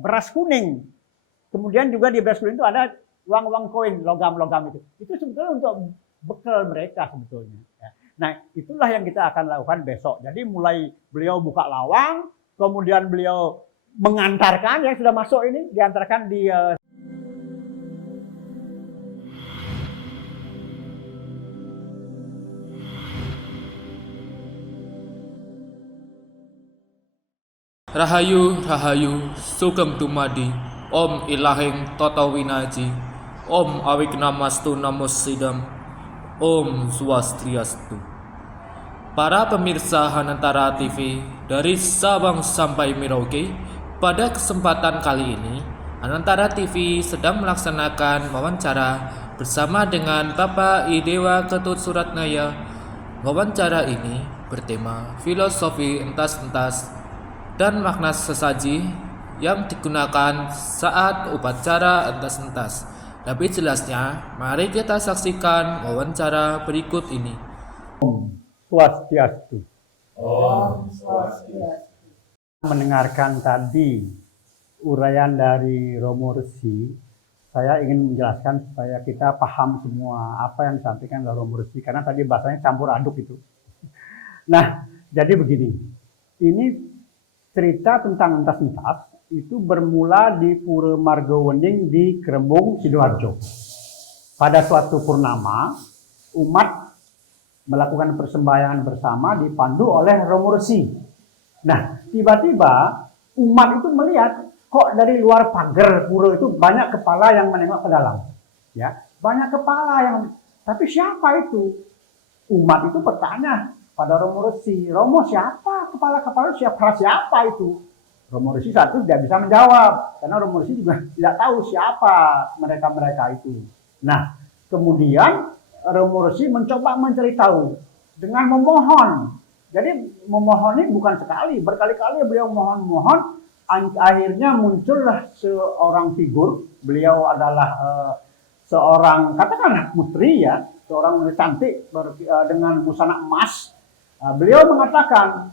beras kuning. Kemudian juga di beras kuning itu ada uang-uang koin, logam-logam itu. Itu sebetulnya untuk bekal mereka sebetulnya. Nah, itulah yang kita akan lakukan besok. Jadi mulai beliau buka lawang, kemudian beliau mengantarkan yang sudah masuk ini, diantarkan di Rahayu, Rahayu, Sugeng Dumadi, Om Ilahing Toto Winaji, Om Awignamastu Namosidam, Om Swastiastu. Para pemirsa Hanantara TV dari Sabang sampai Merauke, pada kesempatan kali ini, Hanantara TV sedang melaksanakan wawancara bersama dengan Bapak Idewa Ketut Suratnaya. Wawancara ini bertema filosofi entas-entas dan makna sesaji yang digunakan saat upacara entas-entas. Lebih jelasnya, mari kita saksikan wawancara berikut ini. Om Swastiastu. Om Swastiastu. Mendengarkan tadi uraian dari Romo Resi, saya ingin menjelaskan supaya kita paham semua apa yang disampaikan oleh Romo Resi, karena tadi bahasanya campur aduk itu. Nah, jadi begini, ini cerita tentang entas-entas itu bermula di Pura Margowening di Krembung, Sidoarjo. Pada suatu purnama, umat melakukan persembahyangan bersama dipandu oleh Romo Resi. Nah, tiba-tiba umat itu melihat kok dari luar pagar pura itu banyak kepala yang menengok ke dalam. Ya, banyak kepala yang, tapi siapa itu? Umat itu bertanya pada Romo Resi, Romo siapa? Kepala-kepala siapa itu? Romo Resi satu tidak bisa menjawab, karena Romo Resi juga tidak tahu siapa mereka-mereka itu. Nah, kemudian Romo Resi mencoba mencari tahu dengan memohon. Jadi memohon ini bukan sekali, berkali-kali beliau mohon-mohon. Akhirnya muncullah seorang figur. Beliau adalah seorang, katakanlah putri ya, seorang putri cantik dengan busana emas. Beliau mengatakan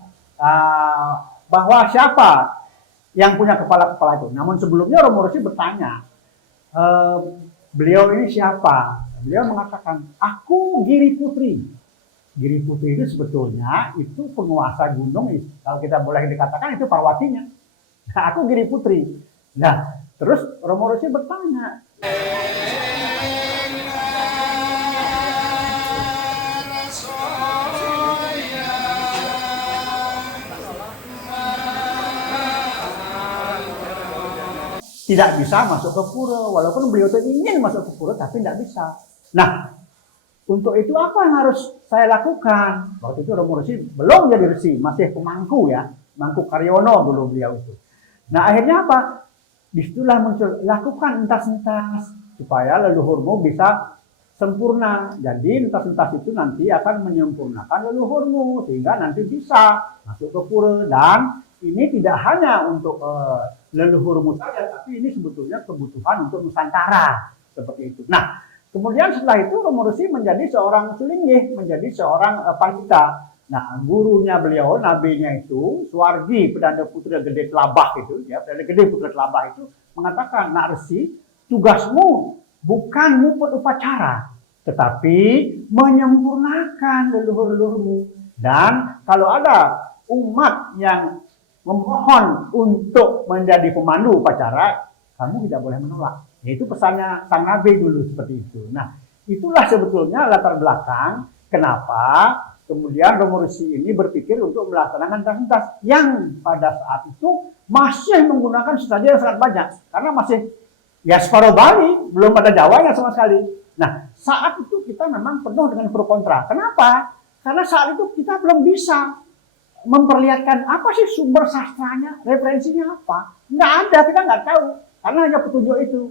bahwa siapa yang punya kepala-kepala itu. Namun sebelumnya Romo Resi bertanya, beliau ini siapa? Beliau mengatakan, aku Giri Putri. Giri Putri itu sebetulnya itu penguasa gunung, kalau kita boleh dikatakan itu Parwatinya. Nah, aku Giri Putri. Nah, terus Romo Resi bertanya, tidak bisa masuk ke pura, walaupun beliau itu ingin masuk ke pura tapi tidak bisa. Nah, untuk itu apa yang harus saya lakukan? Waktu itu Romo Resi belum jadi resi, masih pemangku ya, Mangku Karyono dulu beliau itu. Nah, akhirnya apa? Disitulah muncul, lakukan entas-entas supaya leluhurmu bisa sempurna. Jadi entas-entas itu nanti akan menyempurnakan leluhurmu sehingga nanti bisa masuk ke pura. Dan ini tidak hanya untuk leluhurmu saja, tapi ini sebetulnya kebutuhan untuk Nusantara seperti itu. Nah, kemudian setelah itu Romo Resi menjadi seorang sulinggih, menjadi seorang pandita. Nah, gurunya beliau, nabinya itu, Suwargi Pedanda Putra Gede Telabah itu, ya, Pedanda Gede Putra Telabah itu mengatakan, Nak Resi, tugasmu bukan membuat upacara, tetapi menyempurnakan leluhur-leluhurmu. Dan kalau ada umat yang memohon untuk menjadi pemandu upacara, kamu tidak boleh menolak. Itu pesannya sang nabi dulu seperti itu. Nah, itulah sebetulnya latar belakang kenapa kemudian Romo Resi ini berpikir untuk melaksanakan entas-entas yang pada saat itu masih menggunakan sesaji yang sangat banyak. Karena masih ya separuh Bali, belum ada Jawanya sama sekali. Nah, saat itu kita memang penuh dengan pro kontra. Kenapa? Karena saat itu kita belum bisa memperlihatkan apa sih sumber sastranya, referensinya apa. Nggak ada, kita nggak tahu. Karena hanya petunjuk itu.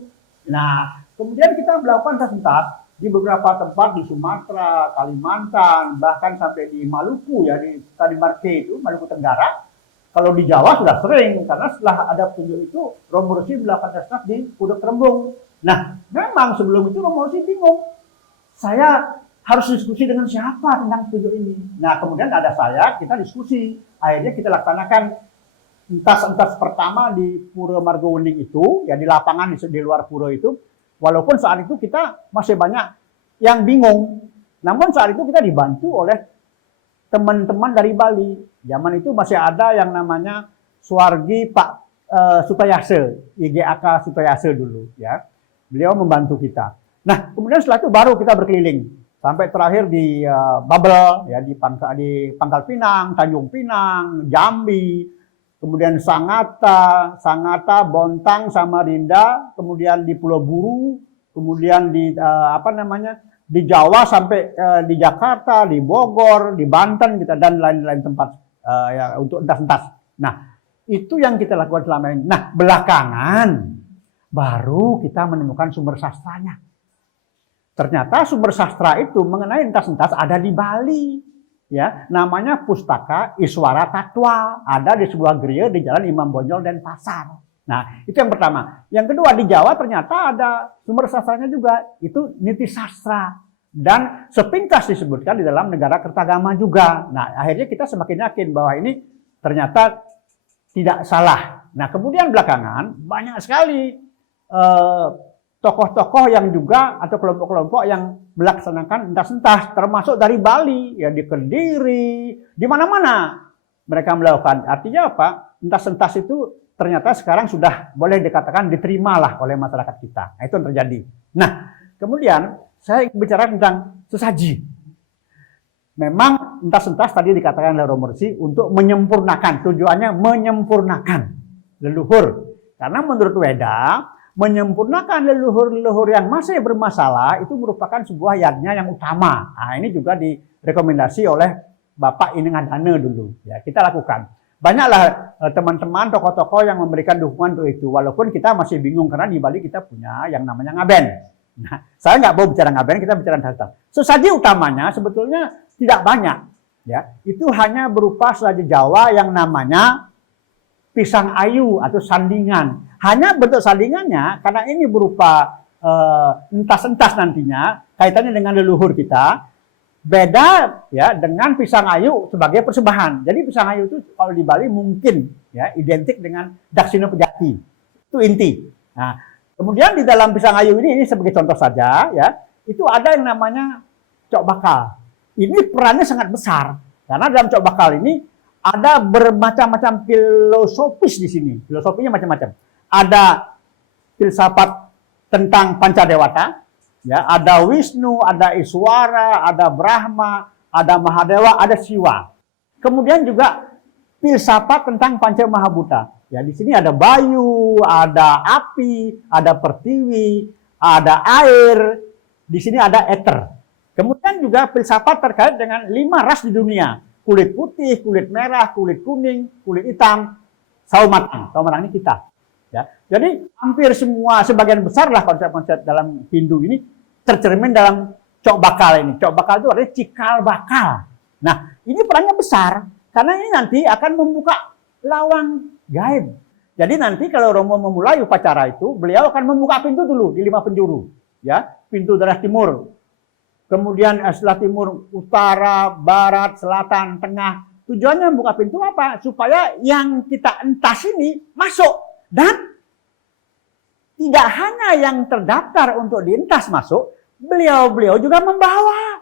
Nah, kemudian kita melakukan entas-entas di beberapa tempat di Sumatera, Kalimantan, bahkan sampai di Maluku ya, di Kalimantan itu, Maluku Tenggara. Kalau di Jawa sudah sering, karena setelah ada petunjuk itu, Romo Resi melakukan entas-entas di Pulau Krembung. Nah, memang sebelum itu Romo Resi bingung. Saya harus diskusi dengan siapa tentang petunjuk ini. Nah, kemudian ada saya, kita diskusi. Akhirnya kita laksanakan entas-entas pertama di Pura Margowending itu, ya di lapangan di luar pura itu, walaupun saat itu kita masih banyak yang bingung, namun saat itu kita dibantu oleh teman-teman dari Bali. Zaman itu masih ada yang namanya Suwargi Pak Sutayase, IGAK Sutayase dulu, ya. Beliau membantu kita. Nah, kemudian setelah itu baru kita berkeliling sampai terakhir di Babel, ya di Pangkal Pinang, Tanjung Pinang, Jambi, kemudian Sangatta, Bontang, Samarinda, kemudian di Pulau Buru, kemudian di di Jawa sampai di Jakarta, di Bogor, di Banten kita dan lain-lain tempat ya untuk entas-entas. Nah, itu yang kita lakukan selama ini. Nah, belakangan baru kita menemukan sumber sastranya. Ternyata sumber sastra itu mengenai entas-entas ada di Bali. Ya, namanya Pustaka Iswara Tatwa, ada di sebuah gereja di Jalan Imam Bonjol dan Pasar. Nah, itu yang pertama. Yang kedua, di Jawa ternyata ada sumber sastranya juga, itu Niti Sastra. Dan sepintas disebutkan di dalam Negara Kertagama juga. Nah, akhirnya kita semakin yakin bahwa ini ternyata tidak salah. Nah, kemudian belakangan banyak sekali tokoh-tokoh yang juga atau kelompok-kelompok yang melaksanakan entas-entas, termasuk dari Bali, ya di Kediri, di mana-mana mereka melakukan. Artinya apa? Entas-entas itu ternyata sekarang sudah boleh dikatakan diterimalah oleh masyarakat kita. Nah, itu yang terjadi. Nah, kemudian saya bicara tentang sesaji. Memang entas-entas tadi dikatakan oleh Romo Resi untuk menyempurnakan, tujuannya menyempurnakan leluhur. Karena menurut Weda, menyempurnakan leluhur-leluhur yang masih bermasalah itu merupakan sebuah yatnya yang utama. Nah, ini juga direkomendasi oleh Bapak Inengadana dulu. Ya, kita lakukan. Banyaklah teman-teman tokoh-tokoh yang memberikan dukungan untuk itu. Walaupun kita masih bingung karena di Bali kita punya yang namanya ngaben. Nah, saya nggak mau bicara ngaben, kita bicara entas-entas. Sesaji utamanya sebetulnya tidak banyak. Ya, itu hanya berupa sesaji Jawa yang namanya pisang ayu atau sandingan. Hanya bentuk sandingannya karena ini berupa entas-entas nantinya kaitannya dengan leluhur kita. Beda ya dengan pisang ayu sebagai persembahan. Jadi pisang ayu itu kalau di Bali mungkin ya identik dengan Daksina Pejati. Itu inti. Nah, kemudian di dalam pisang ayu ini sebagai contoh saja ya, itu ada yang namanya cok bakal. Ini perannya sangat besar karena dalam cok bakal ini ada bermacam-macam filosofis di sini. Filosofinya macam-macam. Ada filsafat tentang Pancadewata, ya, ada Wisnu, ada Iswara, ada Brahma, ada Mahadewa, ada Siwa. Kemudian juga filsafat tentang Panca Mahabhuta. Ya, di sini ada Bayu, ada api, ada pertiwi, ada air, di sini ada eter. Kemudian juga filsafat terkait dengan 5 ras di dunia. Kulit putih, kulit merah, kulit kuning, kulit hitam, sawo matang. Sawo matang ini kita. Ya, jadi hampir semua, sebagian besar lah konsep-konsep dalam Hindu ini tercermin dalam cok bakal ini. Cok bakal itu artinya cikal bakal. Nah, ini perannya besar karena ini nanti akan membuka lawang gaib. Jadi nanti kalau Romo memulai upacara itu, beliau akan membuka pintu dulu di 5 penjuru. Ya, pintu daerah timur. Kemudian setelah timur, utara, barat, selatan, tengah. Tujuannya membuka pintu apa? Supaya yang kita entas ini masuk. Dan tidak hanya yang terdaftar untuk dientas masuk, beliau juga membawa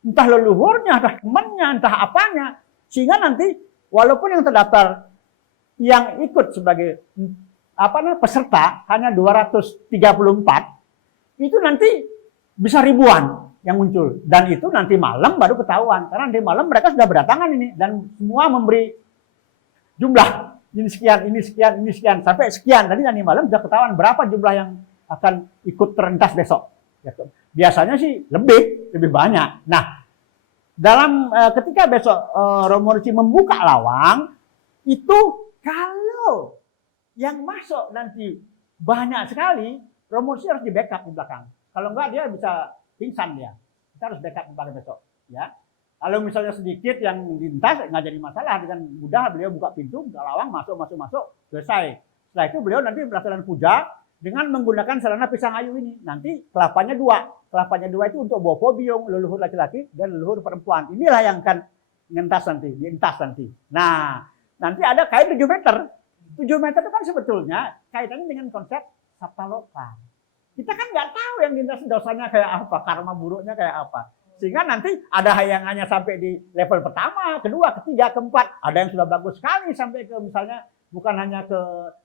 entah leluhurnya, entah temannya, entah apanya, sehingga nanti walaupun yang terdaftar yang ikut sebagai peserta hanya 234, itu nanti bisa ribuan yang muncul, dan itu nanti malam baru ketahuan karena nanti malam mereka sudah berdatangan ini dan semua memberi jumlah. Ini sekian, sampai sekian. Tadi nanti malam sudah ketahuan berapa jumlah yang akan ikut terentas besok. Biasanya sih lebih banyak. Nah, dalam ketika besok Romo Resi membuka lawang, itu kalau yang masuk nanti banyak sekali, Romo Resi harus di backup di belakang. Kalau enggak dia bisa pingsan dia. Kita harus backup pada besok. Ya. Kalau misalnya sedikit yang lintas, nggak jadi masalah. Dengan mudah beliau buka pintu, buka lawang, masuk, selesai. Setelah itu beliau nanti melaksanakan puja dengan menggunakan sarana pisang ayu ini. Nanti kelapanya 2. Kelapanya 2 itu untuk Bopo Biung, leluhur laki-laki dan leluhur perempuan. Inilah yang akan dientas nanti. Nah, nanti ada kain 7 meter. 7 meter itu kan sebetulnya kaitannya dengan konsep sabta loka. Kita kan nggak tahu yang lintas dosanya kayak apa, karma buruknya kayak apa. Sehingga nanti ada yang hanya sampai di level pertama, kedua, ketiga, keempat. Ada yang sudah bagus sekali sampai ke misalnya bukan hanya ke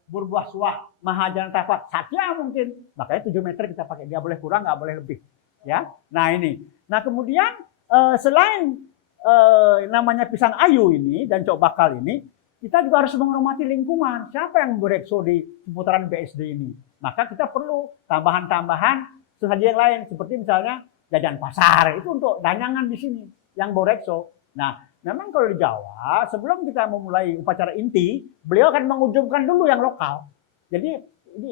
berbuah suah, mahajana tafa, satya mungkin. Makanya 7 meter kita pakai, nggak boleh kurang, nggak boleh lebih. Ya, nah ini. Nah kemudian selain namanya pisang ayu ini dan cok bakal ini, kita juga harus menghormati lingkungan. Siapa yang berekso di seputaran BSD ini? Maka kita perlu tambahan-tambahan sesaji yang lain, seperti misalnya jajan pasar, itu untuk danyangan di sini yang berekso. Nah, memang kalau di Jawa, sebelum kita memulai upacara inti, beliau akan mengujungkan dulu yang lokal. Jadi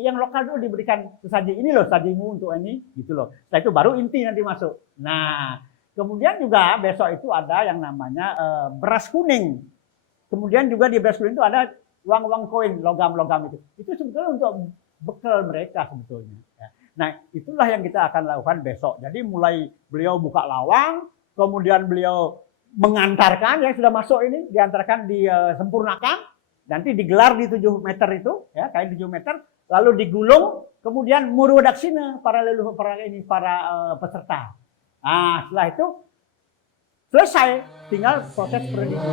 yang lokal dulu diberikan sesaji, ini loh sajimu untuk ini, gitu loh. Setelah itu baru inti nanti masuk. Nah, kemudian juga besok itu ada yang namanya beras kuning. Kemudian juga di beras kuning itu ada uang-uang koin, logam-logam itu. Itu sebetulnya untuk bekal mereka sebetulnya. Nah, itulah yang kita akan lakukan besok. Jadi mulai beliau buka lawang, kemudian beliau mengantarkan yang sudah masuk ini, diantarkan disempurnakan, nanti digelar di 7 meter itu, ya, kain 7 meter, lalu digulung, kemudian murwadaksina para leluhur para peserta. Nah, setelah itu selesai, tinggal proses pendidikan.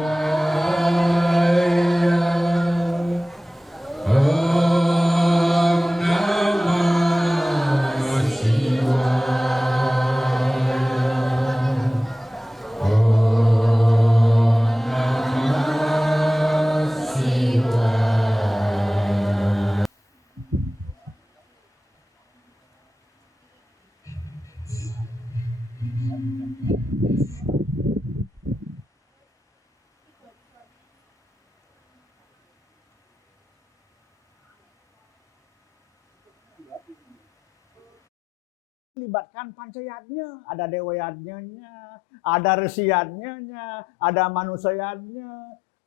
Libatkan pancayatnya, ada dewayatnya, ada resiyatnya, ada manusayatnya,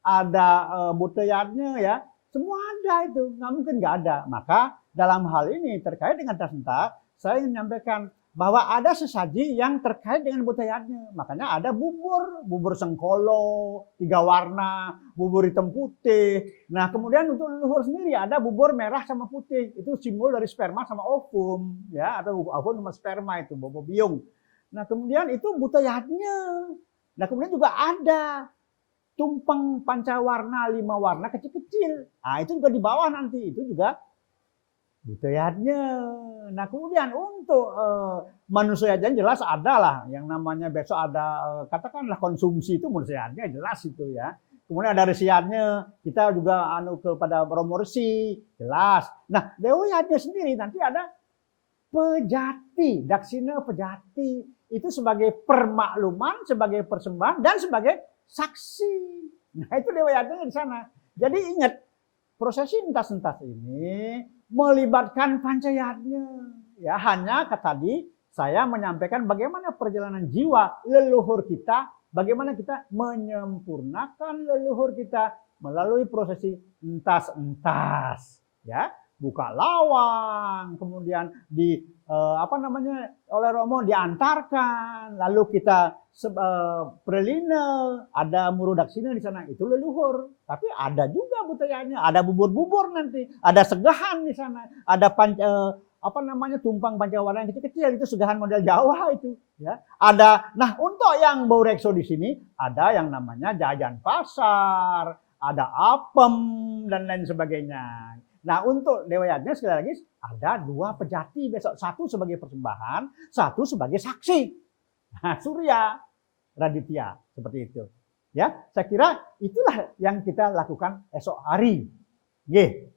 ada butayatnya, ya, semua ada itu, nggak mungkin nggak ada. Maka dalam hal ini terkait dengan tasenta, saya ingin menyampaikan bahwa ada sesaji yang terkait dengan butayatnya. Makanya ada bubur sengkolo, 3 warna, bubur hitam putih. Nah, kemudian untuk leluhur sendiri ada bubur merah sama putih. Itu simbol dari sperma sama ovum, ya, atau ovum sama sperma itu, bobo biung. Nah, kemudian itu butayatnya. Nah, kemudian juga ada tumpeng pancawarna 5 warna kecil-kecil. Nah, itu juga di bawah nanti, itu juga butayatnya. Nah, kemudian untuk manusianya jelas ada lah, yang namanya besok ada katakanlah konsumsi itu manusianya jelas itu, ya. Kemudian ada resiannya, kita juga kepada Romo Resi, jelas. Nah, dewayatnya sendiri nanti ada pejati, daksina pejati, itu sebagai permakluman, sebagai persembahan, dan sebagai saksi. Nah, itu dewayatnya di sana. Jadi ingat, prosesi entas-entas ini melibatkan pancayatnya. Ya, hanya tadi saya menyampaikan bagaimana perjalanan jiwa leluhur kita, bagaimana kita menyempurnakan leluhur kita melalui prosesi entas-entas, ya. Buka lawang, kemudian oleh Romo diantarkan, lalu kita prelina, ada murudaksina di sana, itu leluhur. Tapi ada juga butayanya, ada bubur-bubur nanti, ada segahan di sana, ada tumpang pancawarna yang kecil-kecil, itu segahan model Jawa itu, ya. Ada, nah untuk yang baurekso di sini ada yang namanya jajan pasar, ada apem dan lain sebagainya. Nah, untuk dewayatnya sekali lagi ada 2 pejati besok, 1 sebagai persembahan, 1 sebagai saksi. Nah, Surya Raditya seperti itu. Ya, saya kira itulah yang kita lakukan esok hari. Nggih.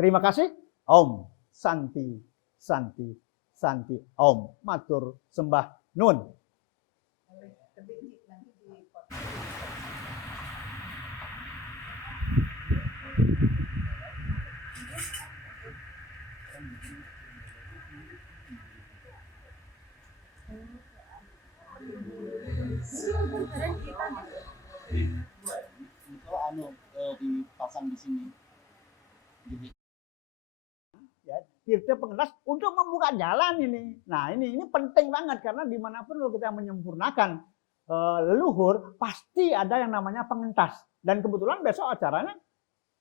Terima kasih. Om Santi Santi Santi Om. Matur sembah nun. Dipasang di sini. Ya, tirta pengeras untuk membuka jalan ini. Nah, ini penting banget karena dimanapun kita menyempurnakan leluhur pasti ada yang namanya pengentas. Dan kebetulan besok acaranya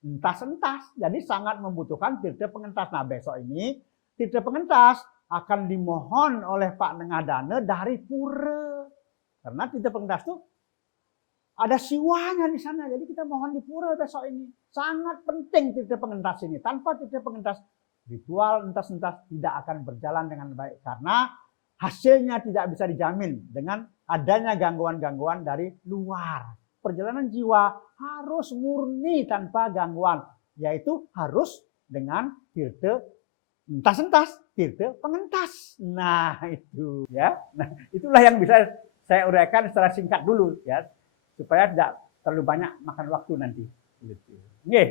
entas-entas. Jadi sangat membutuhkan tirta pengentas. Nah besok ini tirta pengentas akan dimohon oleh Pak Nengadana dari pura. Karena tirta pengentas itu ada siwanya di sana. Jadi kita mohon di pura besok ini. Sangat penting tirta pengentas ini. Tanpa tirta pengentas, ritual entas-entas tidak akan berjalan dengan baik. Karena hasilnya tidak bisa dijamin dengan adanya gangguan-gangguan dari luar. Perjalanan jiwa harus murni tanpa gangguan, yaitu harus dengan tirta entas-entas, tirta pengentas. Nah, itu ya. Nah, itulah yang bisa saya uraikan secara singkat dulu ya, supaya tidak terlalu banyak makan waktu nanti. Oke.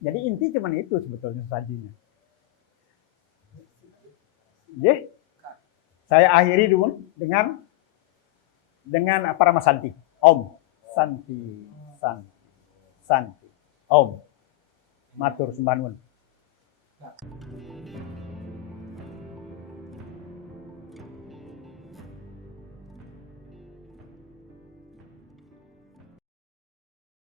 Jadi inti cuma itu sebetulnya sajinya. Oke. Saya akhiri dulu dengan Parama Santi. Om Santi Santi Santi. Om. Matur sembah nuwun.